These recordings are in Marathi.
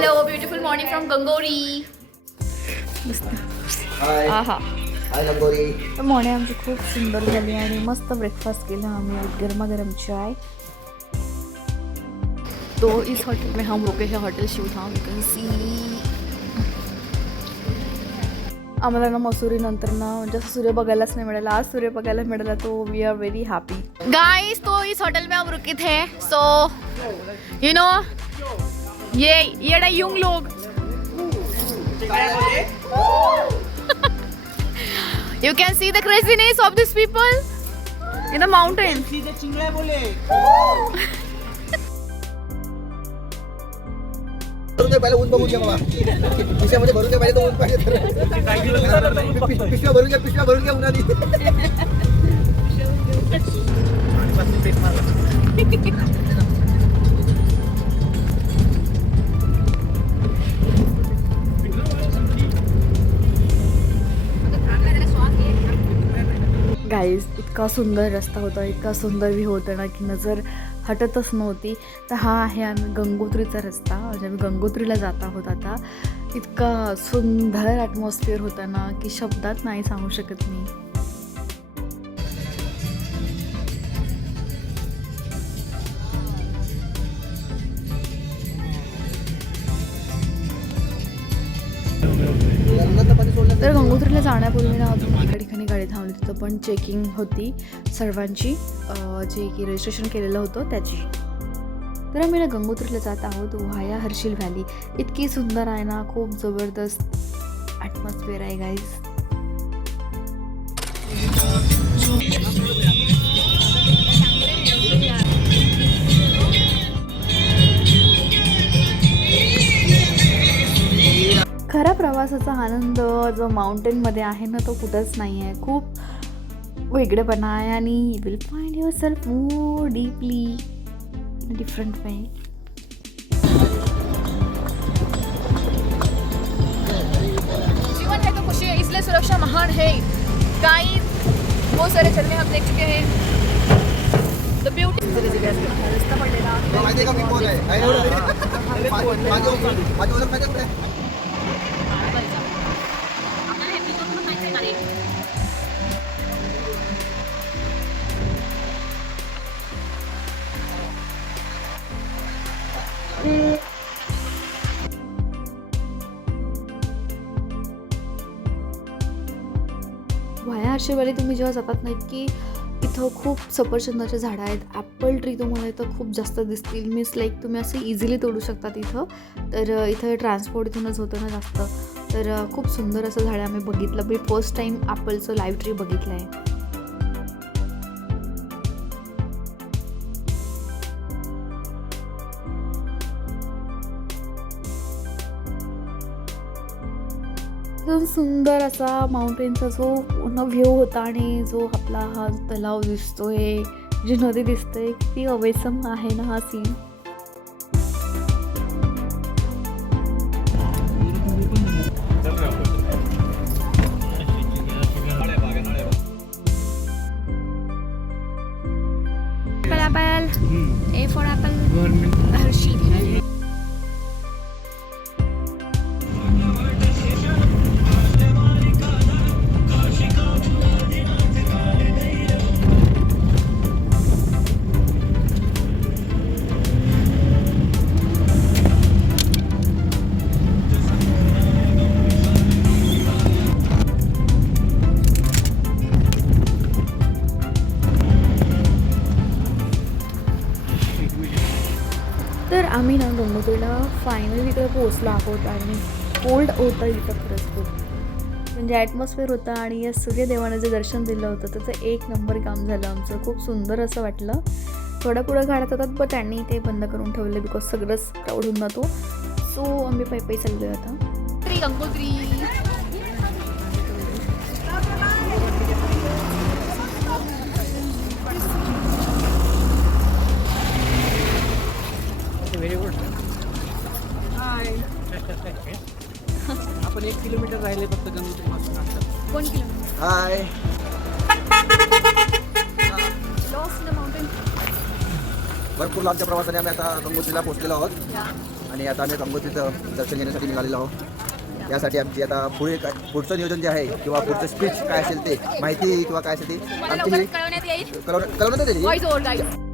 Hello beautiful morning from Gangori लंगोरी तर मॉर्निंग आमची खूप सुंदर झाली आणि मस्त ब्रेकफास्ट केला आम्ही गरमागरम चाय. तो इस होटल में हम रुके हैं hotel Shivdham you can see आम्हाला ना मसुरी नंतर ना म्हणजे असं सूर्य बघायलाच नाही मिळाला आज सूर्य बघायला मिळाला तो we are very happy guys तो इस होटल में हम रुके थे सो यू नो ये ये ना युंग लोग you can see the craziness of these people in the mountain guys इतका सुंदर रस्ता होता इतका सुंदर व्ह्यू होता ना की नजर हटतच नव्हती. तर हा आहे आम्ही गंगोत्रीचा रस्ता. म्हणजे आम्ही गंगोत्रीला जात आहोत आता. इतका सुंदर ॲटमॉस्फिअर होता ना की शब्दात नाही सांगू शकत मी. जाण्यापूर्वी ना अजून एका ठिकाणी गाडी थांबली तिथं पण चेकिंग होती सर्वांची जे की रजिस्ट्रेशन केलेलं होतं त्याची. तर आम्ही ना गंगोत्रीला जात आहोत व्हाया हर्षिल व्हॅली इतकी सुंदर आहे ना खूप जबरदस्त ॲटमॉस्फिअर आहे गाईज खऱ्या प्रवासाचा आनंद जो माउंटेनमध्ये आहे ना तो कुठंच नाही आहे खूप वेगळेपणा आहे आणि will find yourself more deeply different way जीवन है तो खुशी है इसलिए सुरक्षा महान है. गाइस बहुत सारे चलने हम देख चुके हैं. द ब्यूटी रस्ता पडलेला वाया हर्षेवाली तुम्ही जेव्हा जातात ना की इथं खूप सफरचंदाचे झाडं आहेत ॲपल ट्री तुम्हाला इथं खूप जास्त दिसतील. मीन्स लाईक तुम्ही असं इझिली तोडू शकतात इथं. तर इथं ट्रान्सपोर्ट इथूनच होतं ना जास्त. तर खूप सुंदर असं झाड आम्ही बघितलं. मी फर्स्ट टाईम ॲपलचं लाईव्ह ट्री बघितलं आहे छान सुंदर असा माउंटेनचा जो पूर्ण व्ह्यू होता आणि जो आपला हा तलाव दिसतोय जी नदी दिसते किती अवेसम आहे ना हा सीन आम्ही ना गंगोत्रीला फायनली इकडे पोहोचलो आहोत आणि कोल्ड होतं इथं खरंच खूप. म्हणजे ॲटमॉस्फिअर होता आणि या सूर्यदेवानं जे दर्शन दिलं होतं त्याचं एक नंबर काम झालं आमचं. खूप सुंदर असं वाटलं. थोडा पुढं घालत होतात पण त्यांनी ते बंद करून ठेवलं बिकॉज सगळंच क्राऊड होऊन जातो. सो आम्ही पायी पायी चाललो आता. गंगोत्री. आपण एक किलोमीटर राहिले फक्त गंगोत्री कोण kilometre? Hi. Lost in the mountain भरपूर लांबच्या प्रवासाने आम्ही आता गंगोत्रीला पोहोचलेलो आहोत. आणि आता आम्ही गंगोत्रीचं दर्शन घेण्यासाठी निघालेलो आहोत. यासाठी आमची आता पुढे काय पुढचं नियोजन जे आहे किंवा पुढचं स्पीच काय असेल ते माहिती किंवा काय असेल ते आमची ही लवकरच कळवण्यात येईल. कळवण्यात कळवण्यात येईल.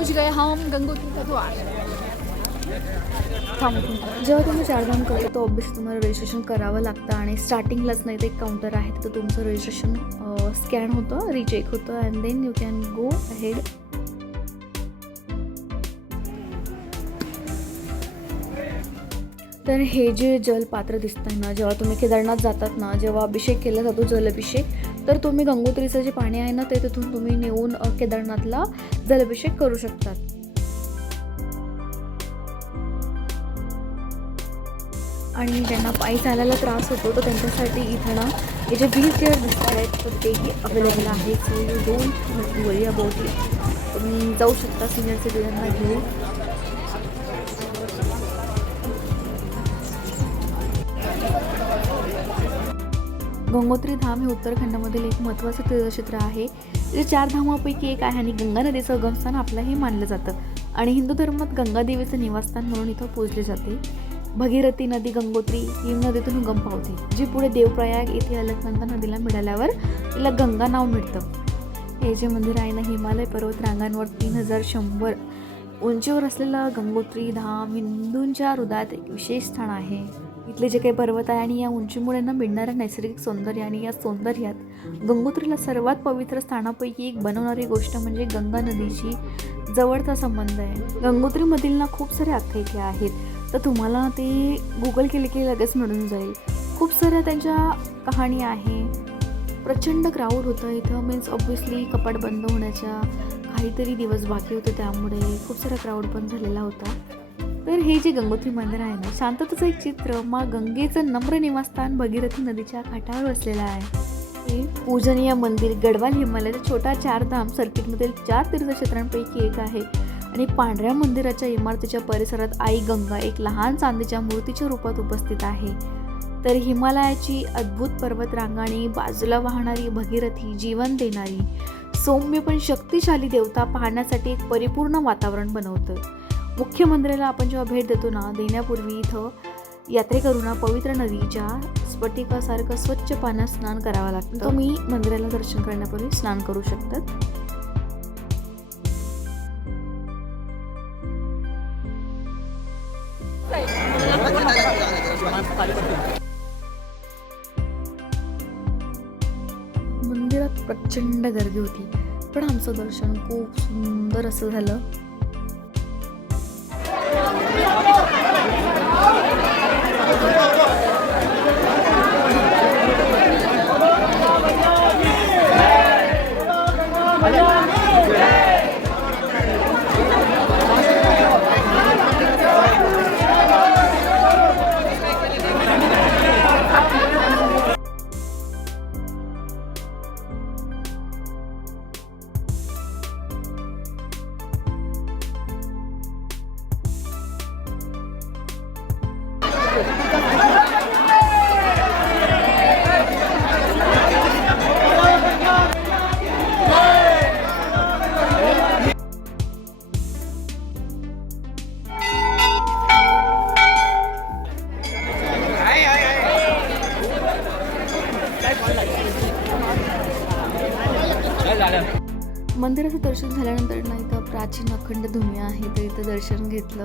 पहुंच गए हम गंगोत्री का द्वार। जेव्हा तुम्ही चारधाम करता तर ऑब्वियसली तुम्हाला रजिस्ट्रेशन करावं लागतं आणि स्टार्टिंगलाच नाही ते एक काउंटर आहे तर तुमचं रजिस्ट्रेशन स्कॅन होतं रिचेक होतं and then you can go head तर हे जे जलपात्र दिसतं ना जेव्हा तुम्ही केदारनाथ जातात ना जेव्हा अभिषेक केला जातो जलाभिषेक तर तुम्ही गंगोत्रीचं जे पाणी आहे ना ते तिथून तुम्ही नेऊन केदारनाथला जलाभिषेक करू शकतात. आणि ज्यांना पायी चालायला त्रास होतो तर त्यांच्यासाठी इथं ना हे जे व्हील चेअर दिसत आहेत तर तेही अवेलेबल आहेत so you don't worry about it तुम्ही जाऊ शकता सिनियर सिटीजनना घेऊन. गंगोत्री धाम हे उत्तराखंडमधील एक महत्त्वाचं तीर्थक्षेत्र आहे. जे चार धामापैकी एक आहे आणि गंगा नदीचं उगमस्थान आपलं हे मानलं जातं. आणि हिंदू धर्मात गंगा देवीचं निवासस्थान म्हणून इथं पूजले जाते. भगीरथी नदी गंगोत्री ही नदीतून उगम पावते जी पुढे देवप्रयाग येथे अलकनंदा नदीला मिळाल्यावर तिला गंगा नाव मिळतं. हे जे मंदिर आहे ना हिमालय पर्वत रांगांवर तीन हजार शंभर उंचीवर असलेलं गंगोत्री धाम हिंदूंच्या हृदयात एक विशेष स्थान आहे. इथले जे काही पर्वत आहे आणि या उंचीमुळे ना मिळणाऱ्या नैसर्गिक सौंदर्य आणि या सौंदर्यात गंगोत्रीला सर्वात पवित्र स्थानापैकी एक बनवणारी गोष्ट म्हणजे गंगा नदीची जवळचा संबंध आहे. गंगोत्रीमधील ना खूप सारे आख्यायिका आहेत. तर तुम्हाला ते गुगल केले की लगेच मिळून जाईल. खूप साऱ्या त्यांच्या कहाणी आहे. प्रचंड क्राऊड होतं इथं. मीन्स ऑब्व्हियसली कपाट बंद होण्याच्या काहीतरी दिवस बाकी होते त्यामुळे खूप सारा क्राऊड पण झालेला होता. तर हे जे गंगोत्री मंदिर आहे ना शांततेचं एक चित्र मा गंगेचं नम्र निवासस्थान भगीरथी नदीच्या काठावर वसलेलं आहे. हे पूजनीय मंदिर गडवाल हिमालयाच्या छोटा चारधाम सर्किटमधील चार तीर्थक्षेत्रांपैकी एक आहे. आणि पांढऱ्या मंदिराच्या इमारतीच्या परिसरात आई गंगा एक लहान चांदीच्या मूर्तीच्या रूपात उपस्थित आहे. तर हिमालयाची अद्भुत पर्वतरांगाणी बाजूला वाहणारी भगीरथी जीवन देणारी सौम्य पण शक्तिशाली देवता पाहण्यासाठी एक परिपूर्ण वातावरण बनवतं. मुख्य मंदिराला आपण जेव्हा भेट देतो ना देण्यापूर्वी इथं यात्रेकरूंना पवित्र नदीच्या स्फटिकासारखं स्वच्छ पाण्यात स्नान करावं लागतं. तुम्ही मंदिराला दर्शन करण्यापूर्वी स्नान करू शकतात. मंदिरात प्रचंड गर्दी होती. पण आमचं दर्शन खूप सुंदर असं झालं. दर्शन घेतलं.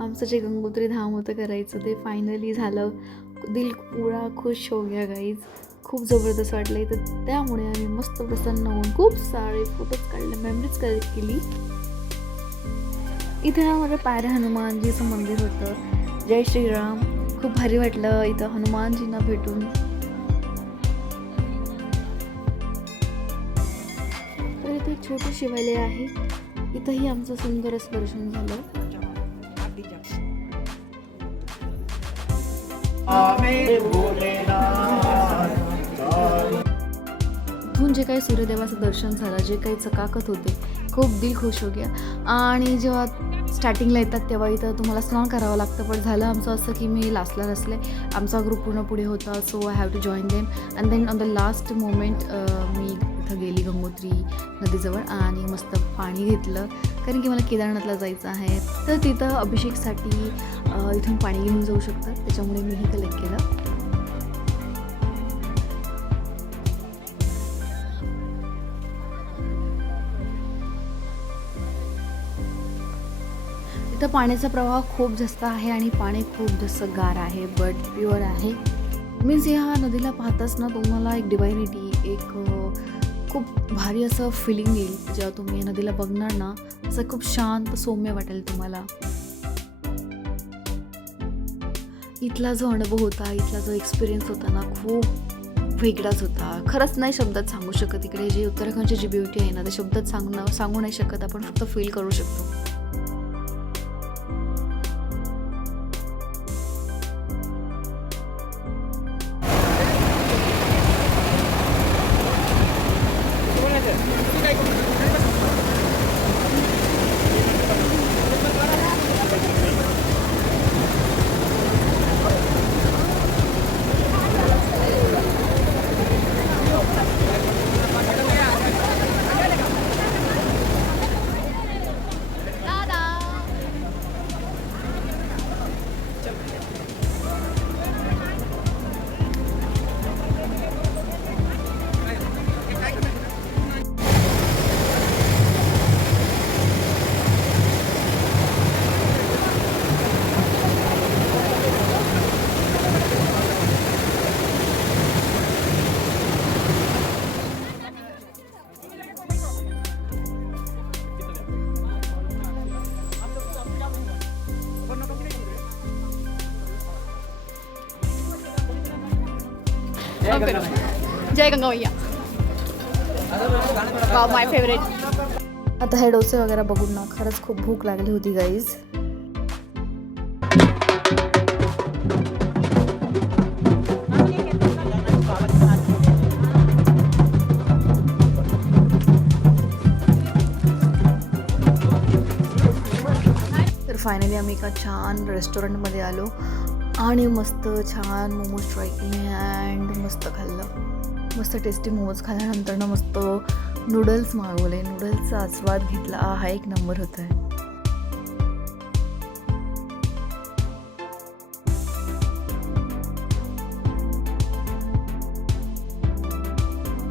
आमचं जे गंगोत्री धाम होतं करायचं ते फायनली झालं. दिल पुरा खुश हो गया गाईज खूप जबरदस्त वाटलं तर त्यामुळे आम्ही मस्त प्रसन्न होऊन खूप सारे फोटोज काढले मेमरीज कलेक्ट केली. इथे ना माझ्या पायऱ्या हनुमानजीचं मंदिर होतं. जय श्रीराम. खूप भारी वाटलं इथं हनुमानजींना भेटून. छोटे शिवालय आहे. इथंही आमचं सुंदर दर्शन झालं. इथून जे काही सूर्यदेवाचं दर्शन झालं जे काही चकाकत होते खूप दिल खुश हो गया. आणि जेव्हा स्टार्टिंगला येतात तेव्हा इथं तुम्हाला स्नान करावं लागतं. पण झालं आमचं असं की मी लास्टला नसले आमचा ग्रुप पूर्ण पुढे होता so I have to join them and then on the last moment मी तिथं गेली गंगोत्री नदीजवळ आणि मस्त पाणी घेतलं. कारण की मला केदारनाथला जायचं आहे. तर तिथं अभिषेकसाठी इथून पाणी घेऊन जाऊ शकतात. त्याच्यामुळे मी हे कलेक्ट केलं. तिथं पाण्याचा प्रवाह खूप जास्त आहे आणि पाणी खूप जास्त गार आहे बट प्युअर आहे. मीन्स ह्या नदीला पाहताच ना तुम्हाला एक डिवायनिटी एक भारी असं फिलिंग येईल जेव्हा तुम्ही या नदीला बघणार ना असं खूप शांत सौम्य वाटेल तुम्हाला. इथला जो अनुभव होता इथला जो एक्सपिरियन्स होता ना खूप वेगळाच होता. खरंच नाही शब्दात सांगू शकत इकडे. जी उत्तराखंडची जी ब्युटी आहे ना ते शब्दात सांगणं सांगू नाही शकत. आपण फक्त फील करू शकतो. जय गंगा मैया माय फेवरेट आता हे डोसे वगैरे बघून ना खरंच खूप भूक लागली होती गाईज तर फायनली आम्ही एका छान रेस्टॉरंटमध्ये आलो आणि मस्त छान मोमोज ट्राय केले अँड मस्त खाल्लं. मस्त टेस्टी मोमोज खाल्ल्यानंतर ना मस्त नूडल्स मागवले नूडल्सचा आस्वाद घेतला हा एक नंबर होता आहे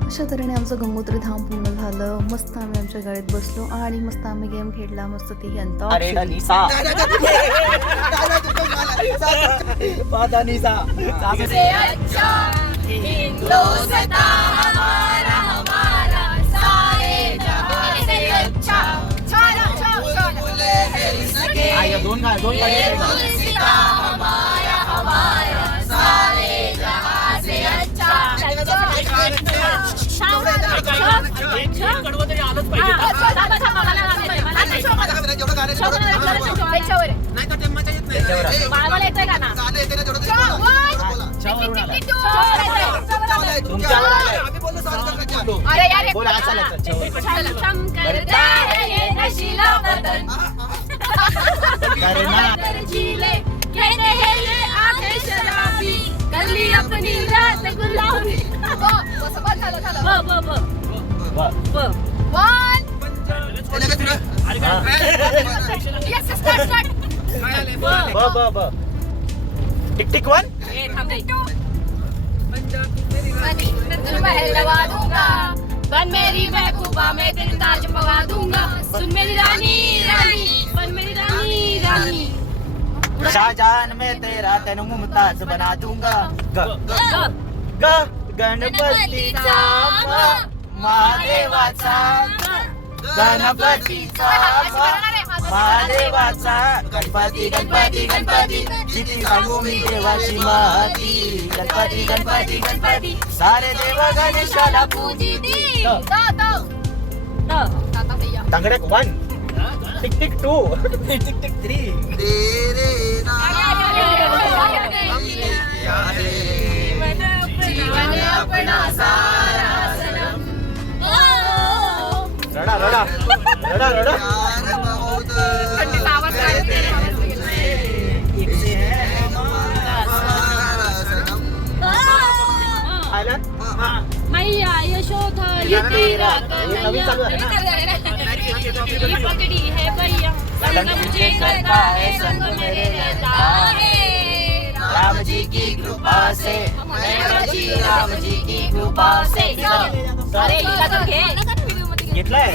अशा तऱ्हेने आमचं गंगोत्री धाम पूर्ण झालं मस्त आम्ही आमच्या गाडीत बसलो आणि मस्त आम्ही गेम खेळला मस्त ती अंताक्षरी दोन गा- दोन कडवं तरी आलंच पाहिजे त्याच्यावर आहे. नाही तर येत नाही बाळाला येतोय का ना गाणं येते ना तेवढं तरी चल, बोला. वन, बोला. चहावरून आला. तुमच्यावर तुमच्यावर करण्याच्या. अरे यार बोला, चालायचं. चहावरून. चल, शंकर दया ये नशीला बदन करना. कर झीले कहते ये आंखें शराबी कर ली अपनी रात गुलाबी ब ब ब वा. हा. यस स्टार्ट स्टार्ट ब ब ब टिक टिक वन बन मेरी महबूबा मैं तेरे ताज पवा दूंगा। सुन मेरी रानी रानी बन मेरी रानी रानी। शाहजहान में तेरा तेन मुमताज बना दूंगा। ग गणपतीचा महादेवाचा महादेवाचा गणपती गणपती गणपती. किती सांगू मी देवाची महती गणपती गणपती गणपती. सारे देव गणेशाला पूजी तो तो ताता भैया तंगडक one tick tick two tick tick three तेरे जीवन अपना सारा सनम। ओ रडा रडा. रडा रडा. राम जी की कृपा से राम जी की कृपा से अरे घेतलाय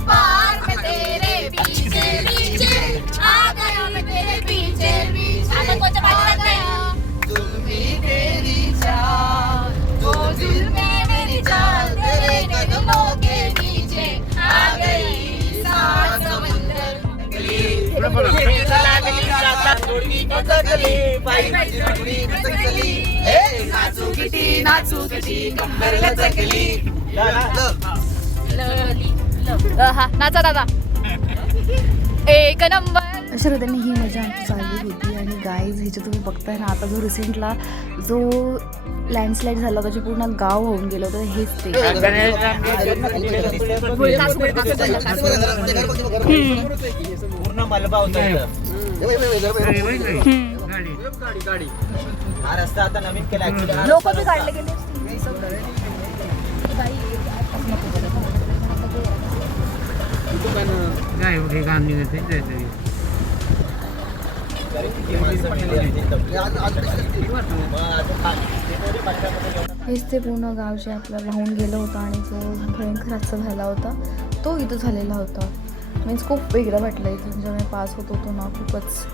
पार में तेरे पीछे पीछे आ गया मैं तेरे पीछे पीछे आता नाचू किटी नाचू किटी कंबर लचकली हा नाचा दादा एक नंबर अशा रीतीने ही मजा आमची चालली होती आणि गाईज हे जे तुम्ही बघताय ना आता जो रिसेंटला जो लँडस्लाईड झाला होता जे पूर्ण गाव होऊन गेलं होतं हेच ते पूर्ण मलबा होता इथं. हा रस्ता आता नवीन केला. लोक काढले गेले हेच ते पूर्ण गाव जे आपलं वाहून गेलं होतं आणि जो भयंकर हादसा झाला होता तो इथं झालेला होता. मीन्स खूप वेगळं वाटलं इथून जेव्हा मी पास होत होतो ना खूपच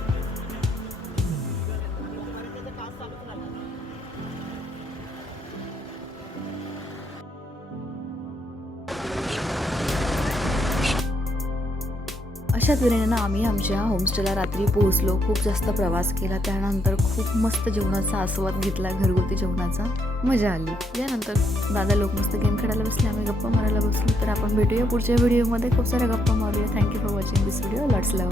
अशा आम्ही आमच्या होमस्टेला रात्री पोहोचलो. खूप जास्त प्रवास केला. त्यानंतर खूप मस्त जेवणाचा आस्वाद घेतला. घरगुती जेवणाचा. मजा आली. यानंतर दादा लोक मस्त गेम खेळायला बसले. आम्ही गप्पा मारायला बसलो. तर आपण भेटूया पुढच्या व्हिडिओमध्ये खूप साऱ्या गप्पा मारूया. Thank you for watching this video lots love